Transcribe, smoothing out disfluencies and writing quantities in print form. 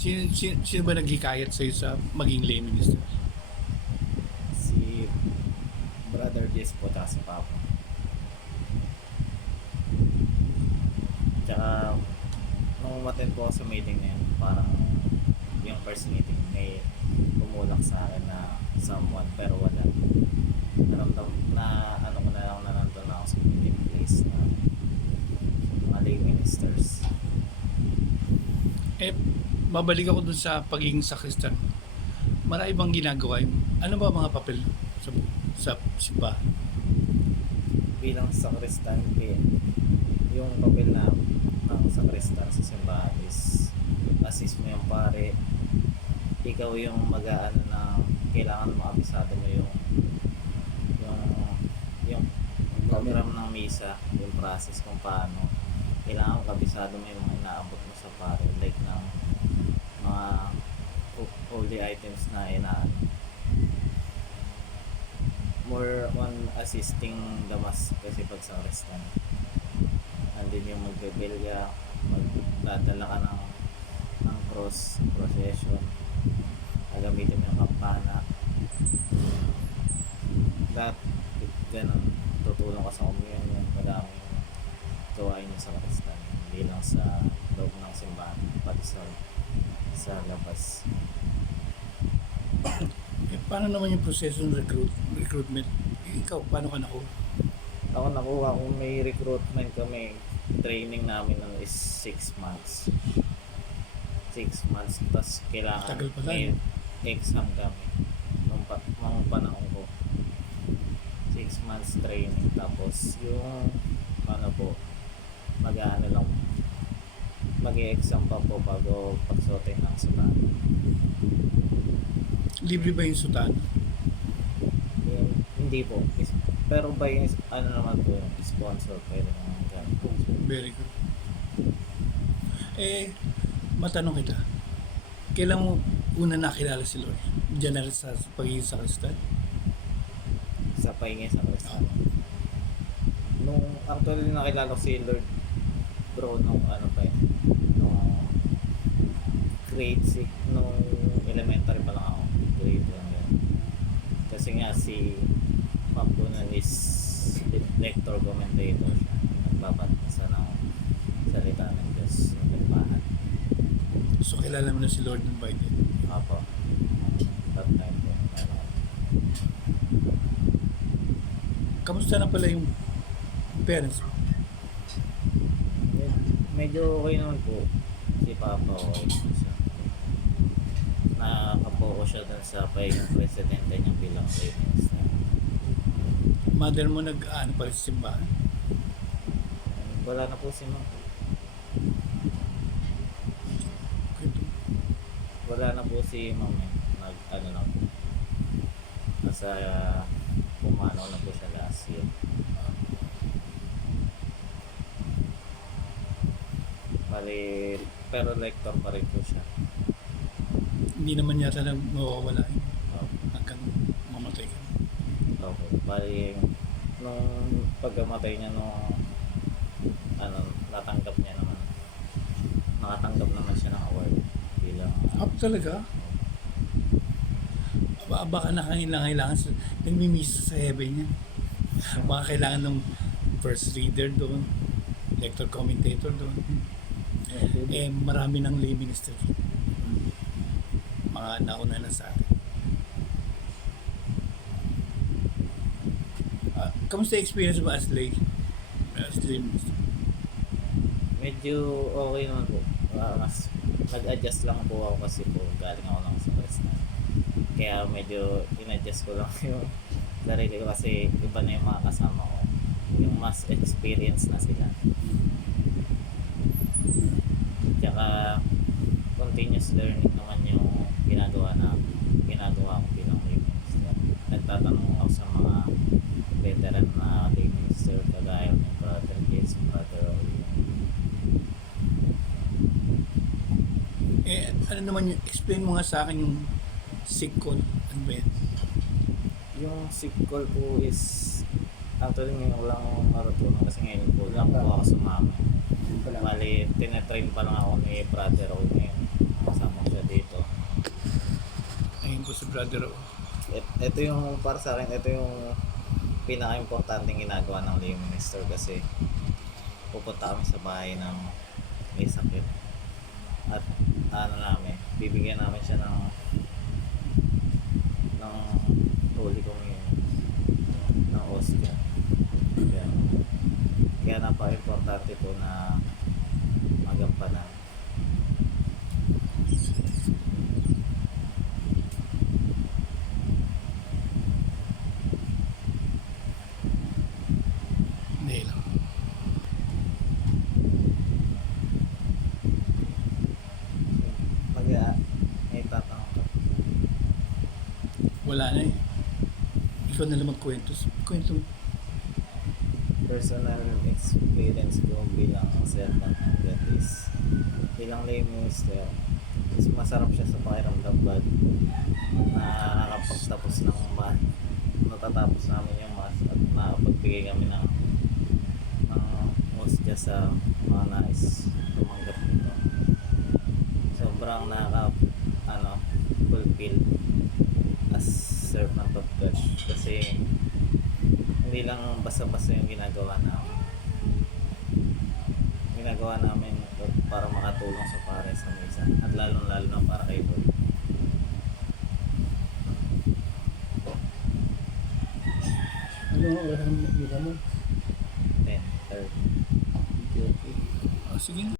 Sino ba naghikayat sa'yo sa maging lay minister? Si Brother Jess po ta si Papa. Tsaka nung umattend po ako sa meeting na yun, parang yung first meeting may tumulak sa akin na someone pero wala. Naramdam na ano ko na lang na nandun na ako sa meeting place na mga lay ministers. Eh, babalik ako dun sa pagiging sakristan. Marami bang ginagawa yun? Ano ba mga papel sa simbahan? Bilang sakristan, yung papel na ng sakristan sa simbahan is assist mo yung pare, ikaw yung mag-aano na kailangan makabisado mo yung program ng misa, yung process kung paano kailangan kabisado mo yung mga inaabot mo sa pare, like ng mga holy items na inaano, more on assisting the mass kasi pag sa sakristan andin yung magbebelya, magdadala ka ng cross, procession, gagamitin mo yung kampana, lahat ganun, tutulong ka sa communion, madami yung gawain niya sa sakristan, hindi lang sa loob ng simbahan, pati sa labas. Eh, paano naman yung proseso ng recruitment? Ikaw, paano ka nakuha? Ako nakuha kung may recruitment kami, training namin nun is 6 months. 6 months, tapos kailangan Tagal pala, may no? exam kami nung panahon ko. 6 months training, tapos yung ano po, mag-ano lang, mag-exam pa po bago pagsuotin ng sulat. Libre ba yung sultan? Hindi po, pero by ano naman po, sponsor pwede naman ganun. Very good. Eh, matanong kita. Kailan mo una nakilala si Lord? Diyan na rin sa pagiging sakristan? Sa pahinga sa Kristal. Nung actually nakilala ko si Lord bro nung ano pa eh, nung grade 6, nung elementary pa lang ako, grade 1 yun. Kasi nga si Pampunan is lector commentator siya, nagbabasa ng salita ng Diyos sa simbahan. So, kilala mo na si Lord ng Biden. Apo, that time po. Kamusta na pala yung parents mo? Medyo okay naman po si Papa, okay po siya. Nakapo ko siya dun sa pagiging presidente niya bilang lay minister. Mother mo nag-ano pa rin sa simbahan? Wala na po si Ma'am. Wala na po si Ma'am eh. Ano na po. Nasa pumanaw na po siya last year. Bali, pero lector pa rin po siya. Hindi naman yata na mawawala yun Opo. hanggang mamatay ka. Opo. Bali, nung pagkamatay niya nung ano, natanggap niya naman. Nakatanggap naman siya ng award bilang Talaga? Baka nakailangan sa nagmimisa sa heaven yan. Baka kailangan ng first reader doon, lector commentator doon. Eh, marami ng lay minister. Mga nauna na sa atin. Kamusta yung experience mo as lay? As lay minister? medyo okay naman po. Mas nag-adjust lang po ako kasi po galing ako lang sa Kristan. Kaya medyo in-adjust ko lang yung sarili ko kasi iba na yung mga kasama ko. Yung mas experience na sila. Tsaka continuous learning naman yung ginagawa ko bilang lay minister. Nagtatanong ako sa mga veteran na lay minister kagaya ng Brother Jess, Brother Oli. Eh, ano naman yung, explain mo nga sa akin yung sick call. Ano ba yan? Yung sick call po is actually ngayon lang ako natutunan kasi ngayon po lang po ako sumama. Bali, tinetrain pa lang ako ni Brother Oli ngayon. kasama siya dito. Ayun po si brother. Ito yung para sa akin, ito yung pinaka-importanting ginagawa ng lay minister kasi pupunta kami sa bahay ng may sakit at ano namin, bibigyan namin siya ng Holy Communion ng Ostia. Kaya napaka-importante po na magampanan. Hindi lang. Pag may tatanong ka, Wala na eh. Ikaw na lang magkwento. Kwento mo. personal experience ko bilang servant ng God is bilang lay minister is masarap siya sa pakiramdam pag nakakapagtapos ng natatapos namin yung mass at nakapagbigay kami ng hostya sa mga nais tumanggap nito. Sobrang fulfill as servant of God kasi hindi lang basta-basta yung ginagawa namin para makatulong sa pare sa misa at lalong-lalo na para kay Lord. Ano ang oras ng mo? 10:30. Okay. Oh, sige.